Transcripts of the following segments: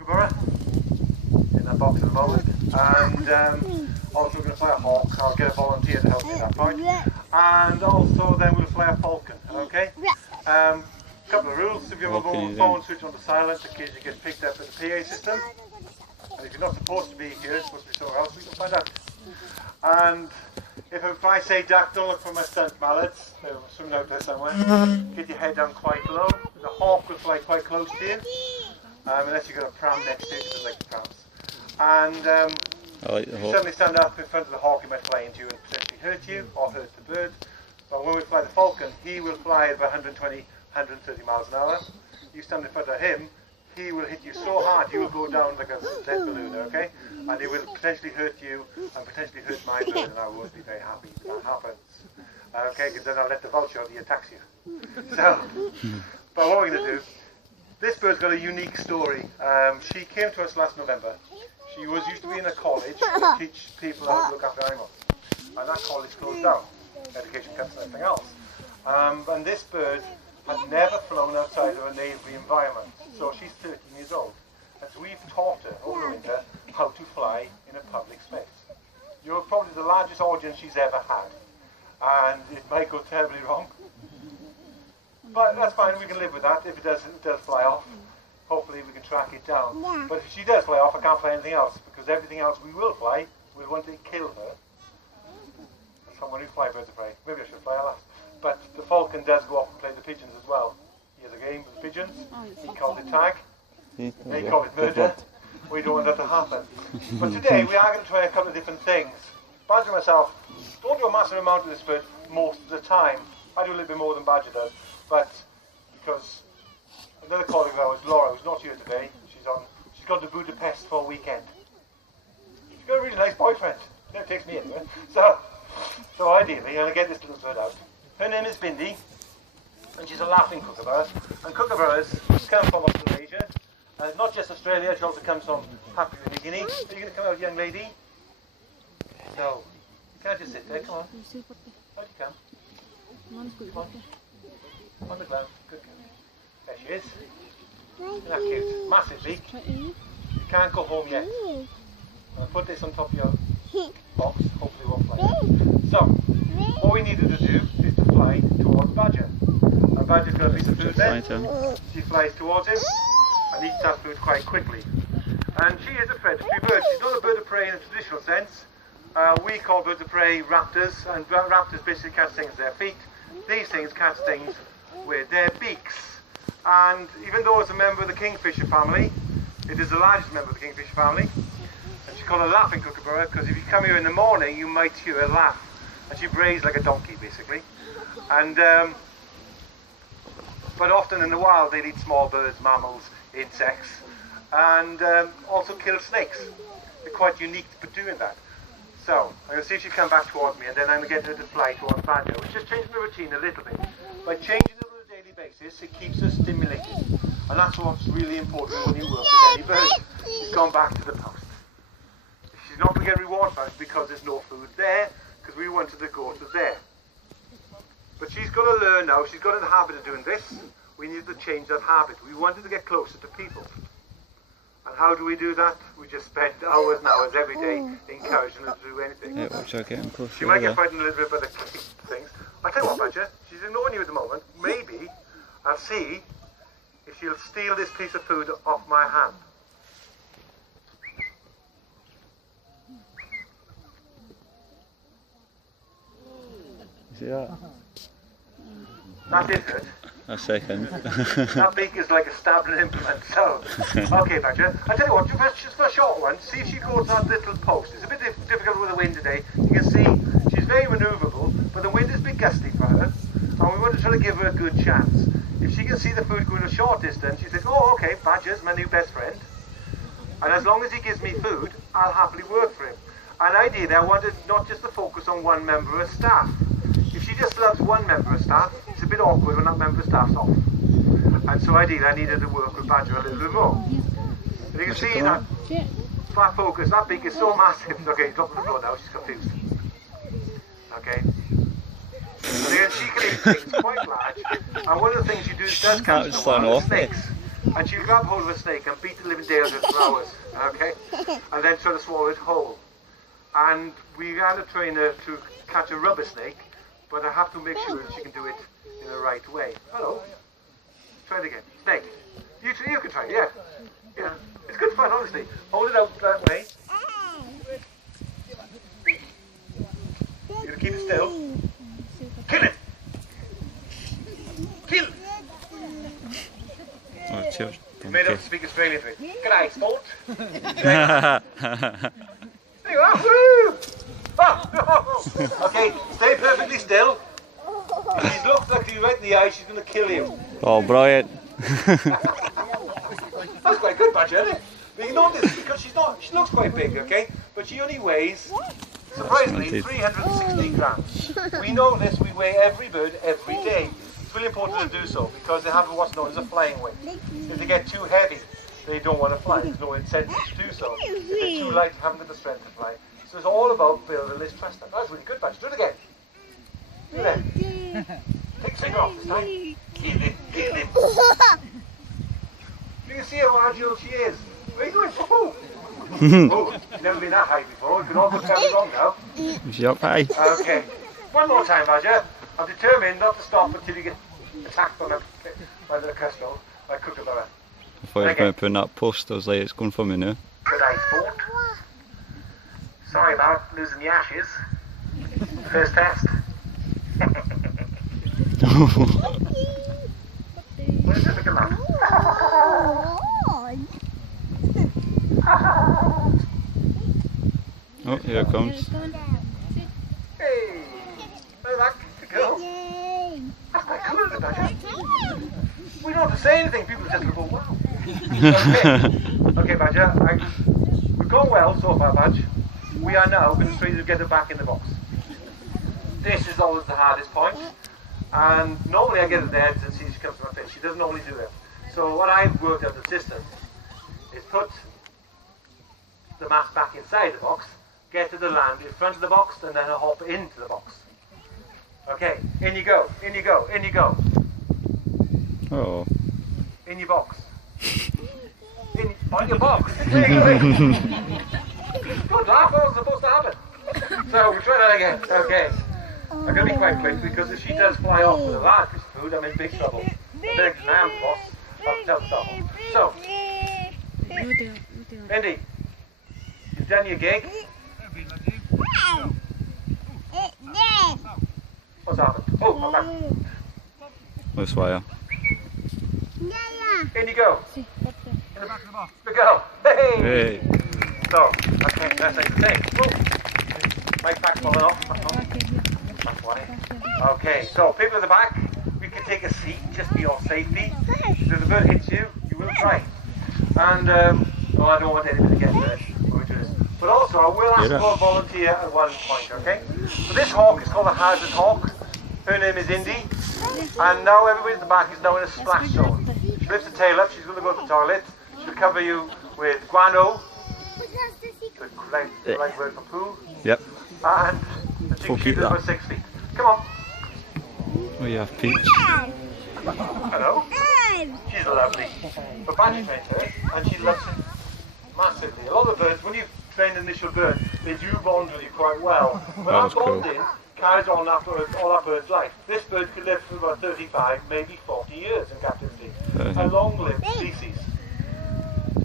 kookaburra in that box at the moment, and also we're going to fly a hawk. I'll get a volunteer to help me at that point, and also then we'll fly a falcon. Okay. Couple of rules: if you have a mobile phone, switch on to silent in case you get picked up in the PA system. And if you're not supposed to be here, it's supposed to be somewhere else, we can find out. And if I say duck, don't look for my stunt mallets. They're swimming out there somewhere. Get your head down quite low. The hawk will fly quite close to you, unless you've got a pram next to you, because I like the prams. And if you suddenly stand up in front of the hawk, he might fly into you and potentially hurt you or hurt the bird. But when we fly the falcon, he will fly at about 120, 130 miles an hour. You stand in front of him, he will hit you so hard you will go down like a lead balloon, okay? And he will potentially hurt you and potentially hurt my bird, and I won't be very happy if that happens. Okay, because then I'll let the vulture he attacks you. So, but what we're going to do, this bird's got a unique story. She came to us last November. She used to be in a college to teach people how to look after animals. And that college closed down. Education cuts and everything else. And this bird had never flown outside of a neighbouring environment. So she's 13 years old. And so we've taught her over the winter how to fly in a public space. You're probably the largest audience she's ever had. And it might go terribly wrong. But that's fine, we can live with that. If it does fly off, hopefully we can track it down. Yeah. But if she does fly off, I can't fly anything else, because everything else we will fly, we'll want to kill her. That's someone who fly birds of prey. Maybe I should fly her last. But the falcon does go off and play the pigeons as well. He has a game with the pigeons. He called it tag. They call it murder. We don't want that to happen. But today we are going to try a couple of different things. Badger and myself don't do a massive amount of this bird most of the time. I do a little bit more than Badger does. But because another colleague of ours, Laura, who's not here today, she's gone to Budapest for a weekend. She's got a really nice boyfriend. Never takes me anywhere. So ideally, I'm going to get this little bird out. Her name is Bindi, and she's a laughing kookaburra. And kookaburras come from Australasia. Not just Australia, she also comes from Papua New Guinea. Are you going to come out, young lady? No. You can't just sit there, come on. How'd you come? Come on. On the ground. Good girl. There she is. Isn't that cute? Massive beak. You can't go home yet. I'll put this on top of your box. Hopefully it won't fly out. So, what we needed to do is to fly towards Badger. And Badger's got a piece of food there. She flies towards him and eats that food quite quickly. And she is a predatory bird. She's not a bird of prey in the traditional sense. We call birds of prey raptors, and raptors basically catch things with their feet. These things catch things with their beaks. And even though it's a member of the kingfisher family, it is the largest member of the kingfisher family. And she's called a laughing kookaburra because if you come here in the morning, you might hear her laugh. And she brays like a donkey, basically. And but often in the wild, they eat small birds, mammals, insects, and also kill snakes. They're quite unique for doing that. So, I'm going to see if she can come back towards me, and then I'm going to get her to fly towards Badger. We're just changing the routine a little bit. By changing it on a daily basis, it keeps us stimulated. And that's what's really important when you work with any bird. She's gone back to the post. She's not going to get reward for it because there's no food there, because we wanted to go to there. But she's got to learn now, she's got in the habit of doing this. We need to change that habit. We wanted to get closer to people. And how do we do that? We just spend hours and hours every day encouraging her to do anything. Yeah, watch out, getting close. She might get frightened a little bit by the things. I tell you what, Badger, she's ignoring you at the moment. Maybe I'll see if she'll steal this piece of food off my hand. You see that? That is it. A second. That beak is like a stabbing implement, so... Okay, Badger. I tell you what, just for a short one, see if she goes to that little post. It's a bit difficult with the wind today. You can see she's very manoeuvrable, but the wind is a bit gusty for her, and we want to try to give her a good chance. If she can see the food going a short distance, she says, oh, okay, Badger's my new best friend. And as long as he gives me food, I'll happily work for him. And ideally, I wanted not just to focus on one member of staff. If she just loves one member of staff, it's a bit awkward when that member of staff's off. And so ideally I needed to work with Badger a little bit more. And you can see that flat focus, that beak is so massive. Okay, drop on the floor now, she's confused. Okay. And again, she can eat things quite large. And one of the things she does catch in the wild is snakes. and she'll grab hold of a snake and beat the living daylights out for hours, okay? And then try to swallow it whole. And we had to train her to catch a rubber snake, but I have to make sure that she can do it in the right way. Hello? Try it again. Snake. You can try it, yeah. Yeah. It's good fun, honestly. Hold it out that way. You're going to keep it still. Kill it! Kill! Oh, cheers. You made up to speak Australian for it. G'day, sport. There you are. Woo! Oh, okay, stay perfectly still. If she looks like you right in the eye, she's going to kill you. Oh, brilliant. That's quite good, Badger, isn't it? But you notice, because she looks quite big, okay? But she only weighs, surprisingly, 360 grams. We know this, we weigh every bird every day. It's really important to do so because they have what's known as a flying weight. If they get too heavy, they don't want to fly. There's no incentive to do so. If they're too light, they haven't got the strength to fly. So it's all about building this trust. That's really good, Badger. Do it again. Do that. Take the finger off this time. Kill it, kill it. You can see how agile she is. Where are you going? Oh, she's never been that high before. You can almost tell it wrong now. Is up high? Okay. One more time, Badger. I'm determined not to stop until you get attacked by the crystal, by Kookaburra. I thought I was going to put in that post. I was like, it's going for me now. Good eye, sport. Sorry about losing the ashes. First test. What is it? Look at that. Oh, here it comes. Hey! Look at that. Good girl. That's quite cool, isn't it, Badger? We don't have to say anything. People just go, wow. Okay, Badger. We've gone well so far, Badge. We are now going to try to get her back in the box. This is always the hardest point. And normally I get it there and see she comes to my face. She doesn't normally do it. So what I've worked out the system is put the mask back inside the box, get to the land in front of the box, and then I hop into the box. Okay, in you go, in you go, in you go. Oh. In your box. On your box. There you go. Good laugh, what was supposed to happen? So we'll try that again. Okay. I'm going to be quite quick because if she does fly off with a large piece of food, I'm in big trouble. The big lamb boss, I'll tell someone. So, Indy, you've done your gig. What's happened? Oh, I'm back. This way. In you go. In the back of the box. We go. Hey! Hey. So, okay, that's like the thing. Oh. My back's falling off. That's why. Okay, so people in the back, we can take a seat just for your safety. If the bird hits you, you will try. And, well, I don't want anybody to get hurt. But also, I will ask for a volunteer at one point, okay? So this hawk is called a hazard hawk. Her name is Indy. And now everybody at the back is now in a splash zone. She lifts the tail up, she's going to go to the toilet. She'll cover you with guano, the right word for poo. Yep. And she can keep it for 6 feet. Come on. Oh, you have Peach. Hello. She's lovely. But Badger trains her, and she loves it massively. A lot of birds, when you train an initial bird, they do bond with you quite well. But that bonding carries on after all that bird's life. This bird could live for about 35, maybe 40 years in captivity. A long-lived species.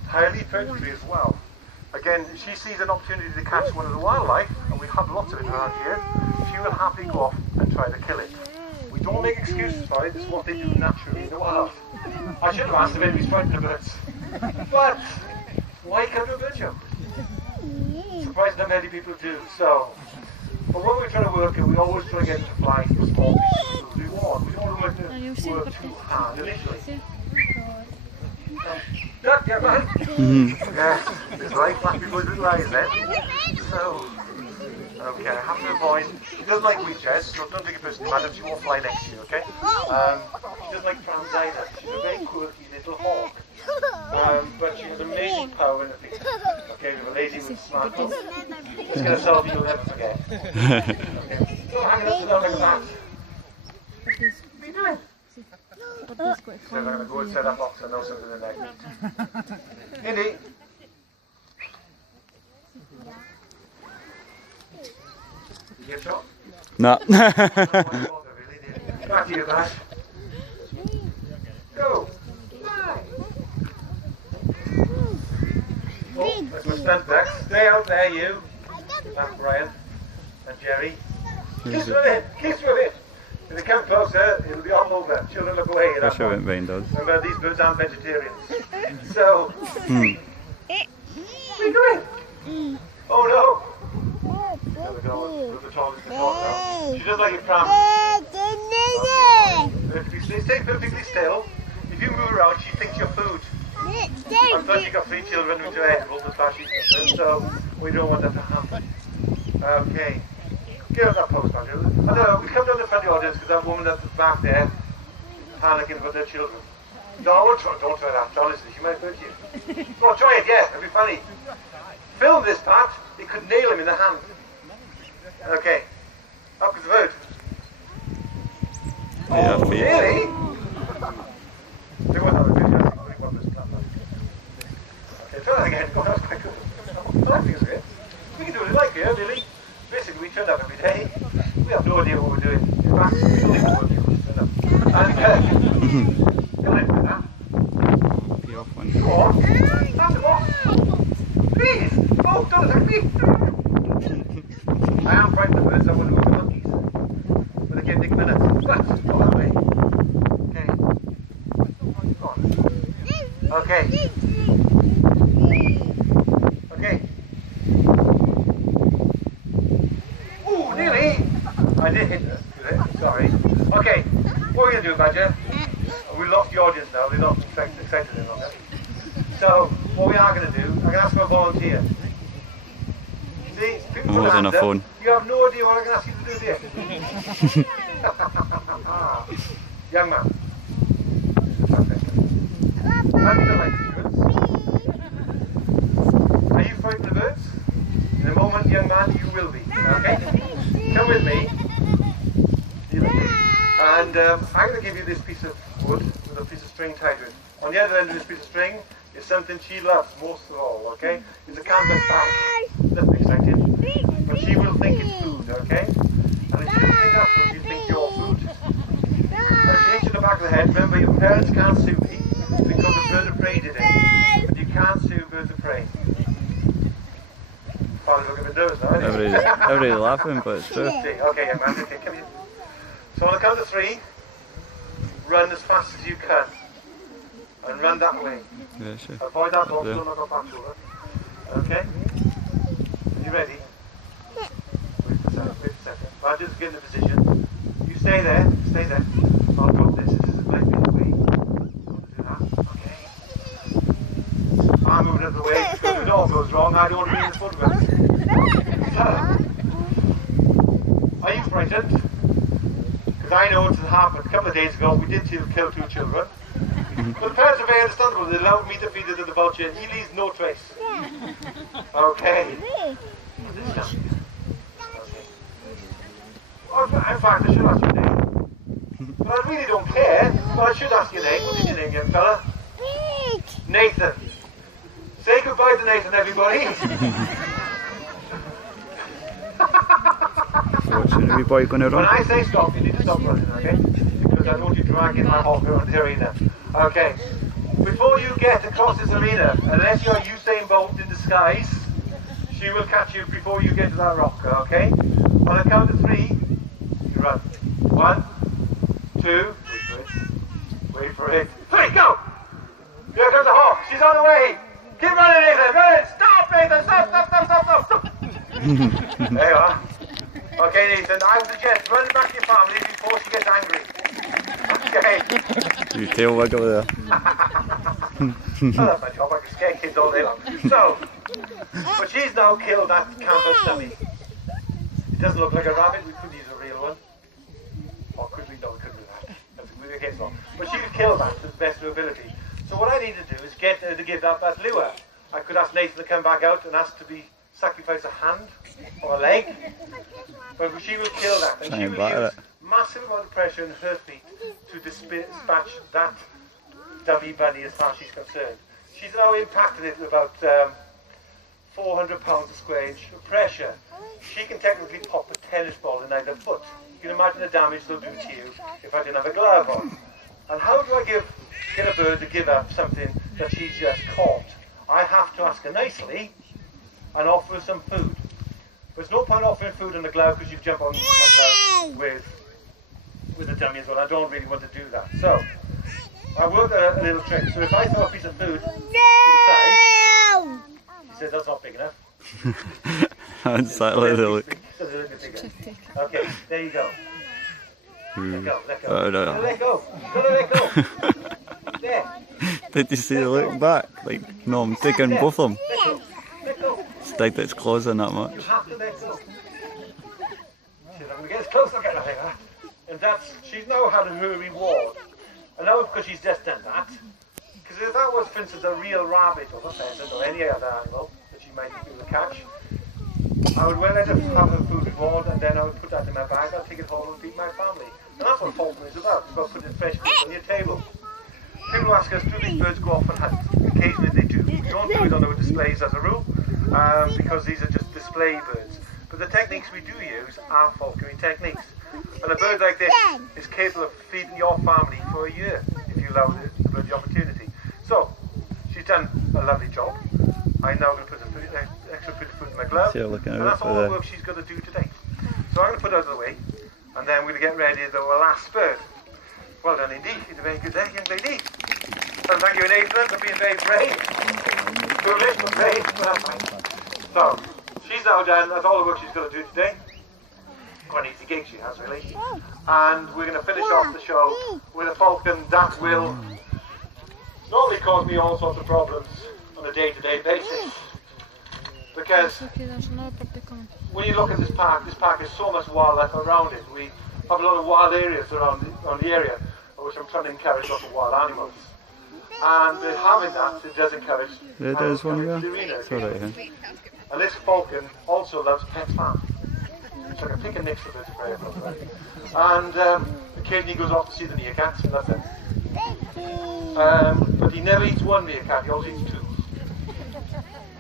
Highly predatory as well. Again, if she sees an opportunity to catch one of the wildlife, and we have lots of it around here, she will happily go off and try to kill it. We don't make excuses for it, it's what they do naturally in the wild. I should have asked if anybody's frightened of birds. But, why come to a bird show? Surprising how many people do, so. But when we're trying to work it, we always try to get them to fly for small pieces of we want. We don't want to work too hard initially. Duck, yeah, man. Yeah, it's right back before the rise then. So, okay, I have to avoid. She doesn't like wheat chess, so don't take it personally, madam. She won't fly next to you, okay? She doesn't like trams either. She's a very quirky little hawk. But she has amazing power in her feet. Okay, we have a lady with smart nose. It's going to solve you'll never forget. Okay. So hanging up to down like that. What are you doing? So I'm going to go and set that box and know something in there. Indy. You get shot? No. Back to you, guys. Go. Oh, that's my stunt back. Stay out there, you. That's Brian and Jerry. Kiss with it. Kiss with it. If they come closer, it'll be all over. Children look away. That's what Vane does. Remember, these birds aren't vegetarians. So, what are you doing? Oh no. There we go. The toilet, the toilet. She does like it cramped. If you stay perfectly still, if you move around, she thinks you're food. And plus, you've got 3 children which are edible, as far as she's concerned, so we don't want that to happen. Okay. Get on that post, Andrew. I don't know, we come down the front of the audience because that woman at the back there panicking about their children. No, don't try that. Honestly, she might hurt you. Go on, try it, yeah, it'll be funny. Film this part, it could nail him in the hand. Okay. Up with the vote. Yeah, Oh, really? Okay, try that again. Oh, that was quite good. Oh, that feels good. We can do it like here, Lily. Basically, we turn up every day. We have no idea what we're doing. In fact, we don't even know what we're turn up. And you'll let me do that. Be off one. Go on. That's the boss. Please. Oh, don't attack me. I am frightened of birds. I want to go with the monkeys. But they can't take minutes. But, go that way. Okay. Go on. Okay. Okay. Ooh, nearly. I did hit her. Sorry. Okay. What are we going to do, Badger? We lost the audience now. They're not excited any longer. So, what we are going to do, I'm going to ask for a volunteer. See, people put Always on a hands up. phone. You have no idea what I'm going to ask you to do there. Young man. How do you like students? Are you frightened of birds? In a moment, young man, you will be. Okay? Come with me. And I'm going to give you this piece of wood with a piece of string tied to it. On the other end of this piece of string is something she loves most of all, okay? It's a canvas bag. Nothing exciting. But she will think it's food, okay? And if she doesn't think that's food, you think you're food. Now, she hits you in the back of the head. Remember, your parents can't sue me because a bird of prey did it. But you can't sue birds of prey. Father's looking a bit nervous now, isn't he? Everybody's laughing, but it's true. Okay, young man, okay, come here. So on the count of 3, run as fast as you can. And run that way. Yeah, sure. Avoid that door, Yeah. so not go back to her. Okay? You ready? Wait a second. I'll just get in the position. You stay there, stay there. I'll drop this. This is a great bit away. Want to do that? Okay. I'm moving out of the way because if the door goes wrong, I don't want to be in the photograph. Are you frightened? Because I know what happened. A couple of days ago, we did kill 2 children. But the parents are very understandable. They allowed me to feed it to the vulture. He leaves no trace. Okay. Okay. Oh, in fact, I should ask your name. But I really don't care. But I should ask your name. What is your name, young fella? Nathan. Say goodbye to Nathan, everybody. Fortunately, boy, going to When run. I say stop, you need to stop running, okay? Because I don't want you dragging my hog around the arena. Okay. Before you get across this arena, unless you're Usain Bolt in disguise, she will catch you before you get to that rock, okay? On the count of 3, you run. 1, 2, wait for it. 3, go! Here comes the hawk. She's on the way. Keep running, Nathan. Run! Stop, Nathan. Stop. There you are. Okay, Nathan, I would suggest running back to your family before she gets angry. Okay. Your tail wiggle there. Oh, that's my job. I can scare kids all day long. So, but she's now killed that canvas dummy. It doesn't look like a rabbit. We could use a real one. Or could we? No, we couldn't do that. That's a case law. But she could kill that to the best of her ability. So what I need to do is get her to give that lure. I could ask Nathan to come back out and ask to be sacrifice a hand or a leg. But she will kill that. And she will use massive amount of pressure in her feet to dispatch that dummy bunny as far as she's concerned. She's now impacted it with about 400 pounds a square inch of pressure. She can technically pop a tennis ball in either foot. You can imagine the damage they'll do to you if I didn't have a glove on. And how do I get a bird to give up something that she's just caught? I have to ask her nicely and offer her some food. There's no point offering food on the glove because you jump on my glove with the dummy as well. I don't really want to do that. So I worked out a little trick. So if I throw a piece of food to the side, he says that's not big enough. That's that little look. Okay, there you go. Let go, let go. Oh, no. Let go. Gotta let go. There. Did you see the look back? Like, no, I'm taking both of them. Let go. Let go. Stick its claws in that much. You have to let go. She said, I'm going to get as close as I can. Like that. And that's, she's now had her reward. And now because she's just done that, because if that was, for instance, a real rabbit or a pheasant or any other animal that she might be able to catch, I would well let her have her food reward and then I would put that in my bag, I'll take it home and feed my family. And that's what falcon is about. It's about putting fresh food on your table. People ask us, do these birds go off and hunt? Occasionally they do. We don't do it on our displays as a rule, because these are just display birds. But the techniques we do use are falconry techniques. And a bird like this is capable of feeding your family for a year, if you allow the bird the opportunity. So, she's done a lovely job. I'm now going to put an extra bit of food in my glove, and that's all the work she's got to do today. So I'm going to put it out of the way, and then we're going to get ready for our last bird. Well done indeed, it's a very good day, young lady. Well, thank you, Nathan, for being very brave. Foolish, but brave, but that's fine. So, she's now done, that's all the work she's got to do today. Quite an easy gig she has, really. And we're going to finish off the show with a falcon that will normally cause me all sorts of problems on a day-to-day basis. Because when you look at this park has so much wildlife around it. We have a lot of wild areas around the area, which I'm trying to encourage lots of wild animals. And having that, it does encourage There's one there. Serena. It's alright, huh? And this falcon also loves pet farm. So I can pick a nick for this prey from it. And occasionally he goes off to see the meerkats, and that's it. But he never eats one meerkat, he always eats two.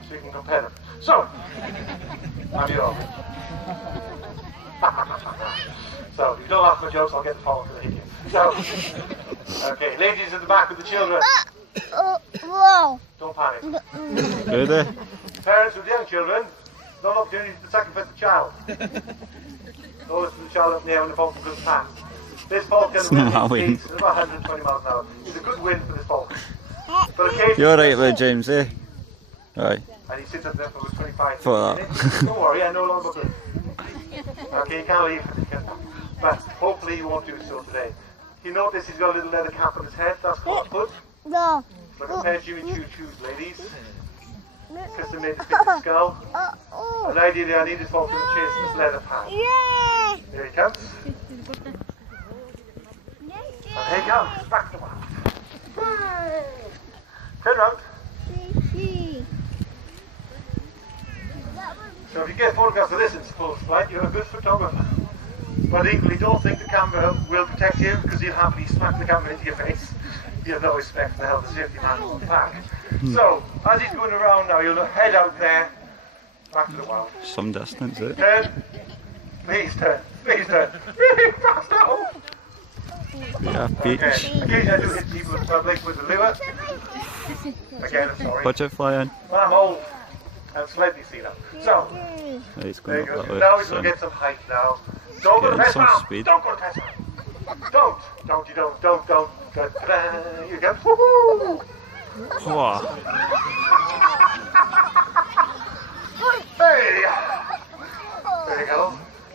So you can compare them. So, I'm your own. So, if you don't laugh at my jokes, I'll get the falcon to hit you. So, okay, ladies in the back with the children. Don't panic. Do they? Parents with young children, no opportunity to sacrifice the child. Don't listen to the child up near when the falcon goes past. This falcon speeds about 120 miles an hour. It's a good wind for this falcon. But occasionally, You're right there, James, eh? Right. and he sits up there for 25 For minutes. Don't worry, I know all about this. Okay, you can't leave. But hopefully you won't do so today. You notice he's got a little leather cap on his head. That's called a hood. No. Like a pair of Jimmy Choo shoes, ladies. Because they made this big skull. And ideally I need this falcon to chase this leather pad. Yeah. Here he comes. And here he comes. Back to the wild. Turn round. So if you get photographs of this in full flight, you're a good photographer. But equally, don't think the camera will protect you, because you'll happily smack the camera into your face. You have no respect for the health and safety man on the back. So, as he's going around now, you'll head out there, back to the wild. Some distance, eh? Turn. Please turn. Please turn. Really fast out. Yeah, beach. Okay. Occasionally I do hit people in public with the lure. Again, I'm sorry. Watch it fly in. Well, I'm old. I'm slightly seen up. So, Right, he's there going you up go. that way. Now he's going soon. to get some height now. Don't go to Getting Pest some Farm. speed. Don't go to Pest Farm. Don't. Here you go. Woohoo! Wow. Hey! There you go.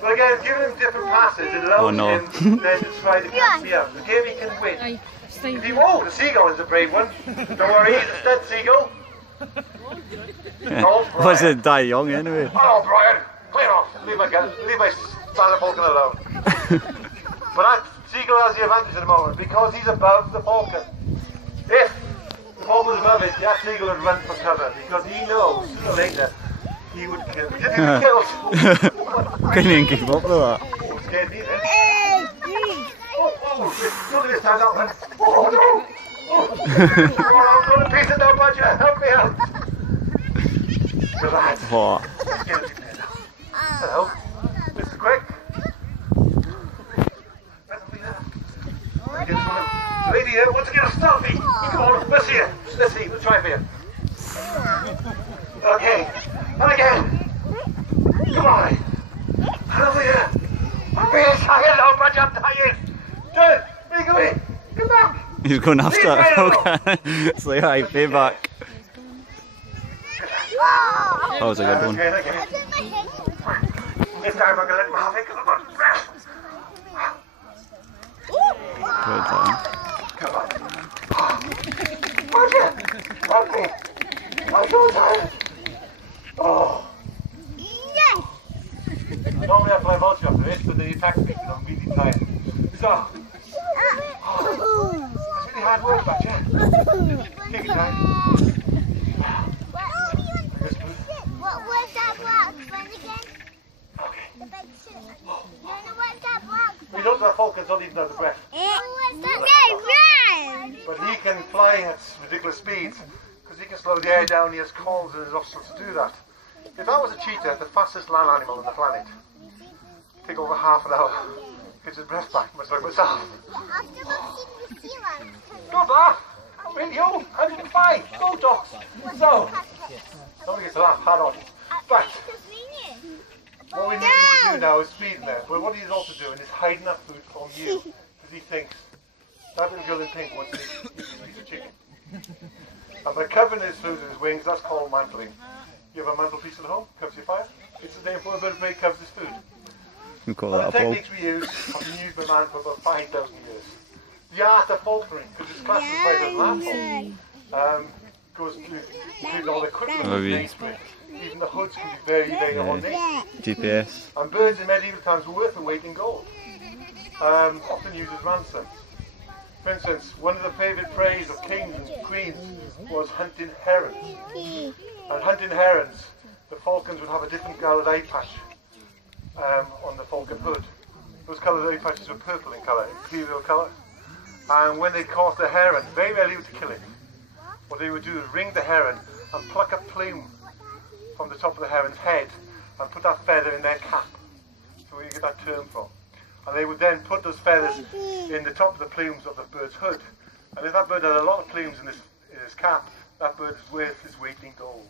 But again, giving him different passes, it allows him then to try to catch me out. The game he can win. If he, oh, the seagull is a brave one. Don't worry, he's a stud seagull. Oh, Brian. Was it die young anyway? Oh, Brian, clear off. Leave my Spanish falcon alone. But that seagull has the advantage at the moment because he's above the falcon. If the falcon was above it, that seagull would run for cover because he knows sooner or later he would kill. He didn't get killed. Couldn't even keep up with that. Oh, scared me then. move. Look at this time, man. Oh no! Oh, I'm going to piece it now, Badger. Help me out. Relax. What? Let's get it in there now. Hello, Mr. Quick. The lady here wants to get a selfie. Come on, let's see it. Let's see. We'll try for you. Okay. And again. Come on. Over here. I'm being tired now, but I'm tired. John, where you going? Come back. He's going after it. Okay. Say hi, payback. That was a good one. Okay. This time I'm going to let him have it because I've got breath. Good time. Come on. Roger. Okay. I'm so tired. Oh. Normally I play vulture after this, but they attacked me because I'm really tired. So. It's really hard work, Badger. Take your time. What was that black one again? Okay. The bed sit. You know what's that black We don't know Falcons don't even know the breath. What was that? Run! But he can fly at ridiculous speeds because he can slow the air down. He has calls in his nostrils to do that. If that was a cheetah, the fastest land animal on the planet, take over half an hour, get his breath back, much like myself. Go back! I'm with you! 105! Go dogs! So, nobody gets to laugh hard on. But, what we need him to do now is feeding them. But what he's also doing is hiding that food from you. Because he thinks, that little girl in pink wants to eat this piece of chicken. And by covering his food with his wings, that's called mantling. You have a mantelpiece at home, covers your fire. It's the name for a bird of prey covers his food. You call And that the a ball. techniques we use have been used by man for about 5,000 years. The art of faltering, because it's classified as an art form, goes to include all the equipment Oh, that's yeah. made for it. Even the hoods can be very, very ornate. GPS. And birds in medieval times were worth their weight in gold, often used as ransoms. For instance, one of the favourite preys of kings and queens was hunting herons. And hunting herons, the falcons would have a different coloured eye patch on the falcon hood. Those coloured eye patches were purple in colour, imperial colour. And when they caught the heron, very rarely to kill it, what they would do is ring the heron and pluck a plume from the top of the heron's head and put that feather in their cap. So where you get that term from. And they would then put those feathers in the top of the plumes of the bird's hood. And if that bird had a lot of plumes in his cap, that bird is worth his weight in gold.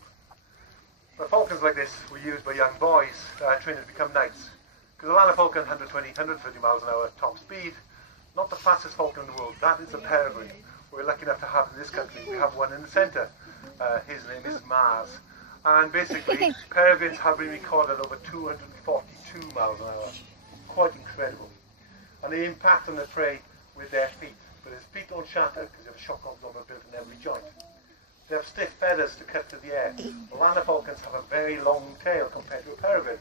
But falcons like this were used by young boys trained to become knights. Because a Lana falcon, 120, 130 miles an hour top speed, not the fastest falcon in the world, that is a peregrine. We're lucky enough to have in this country, we have one in the centre. His name is Mars. And basically, peregrines have been recorded over 242 miles an hour. Quite incredible. And they impact on the prey with their feet. But his feet don't shatter because they have a shock absorber built in every joint. They have stiff feathers to cut through the air. The Lana falcons have a very long tail compared to a peregrine.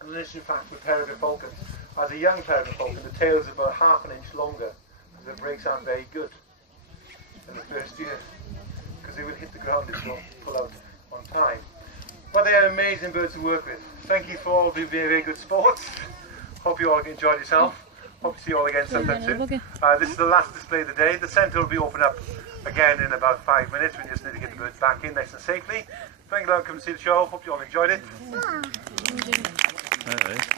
And an interesting fact with peregrine falcons, as a young peregrine falcon, the tail is about ½ an inch longer, because the brakes aren't very good in the first year, because they will hit the ground if you don't pull out on time. But they are amazing birds to work with. Thank you for all being very, very good sports. Hope you all enjoyed yourself. Hope to see you all again sometime soon. This is the last display of the day. The centre will be open up again in about 5 minutes. We just need to get the birds back in nice and safely. Thank you for coming to see the show. Hope you all enjoyed it. Alright.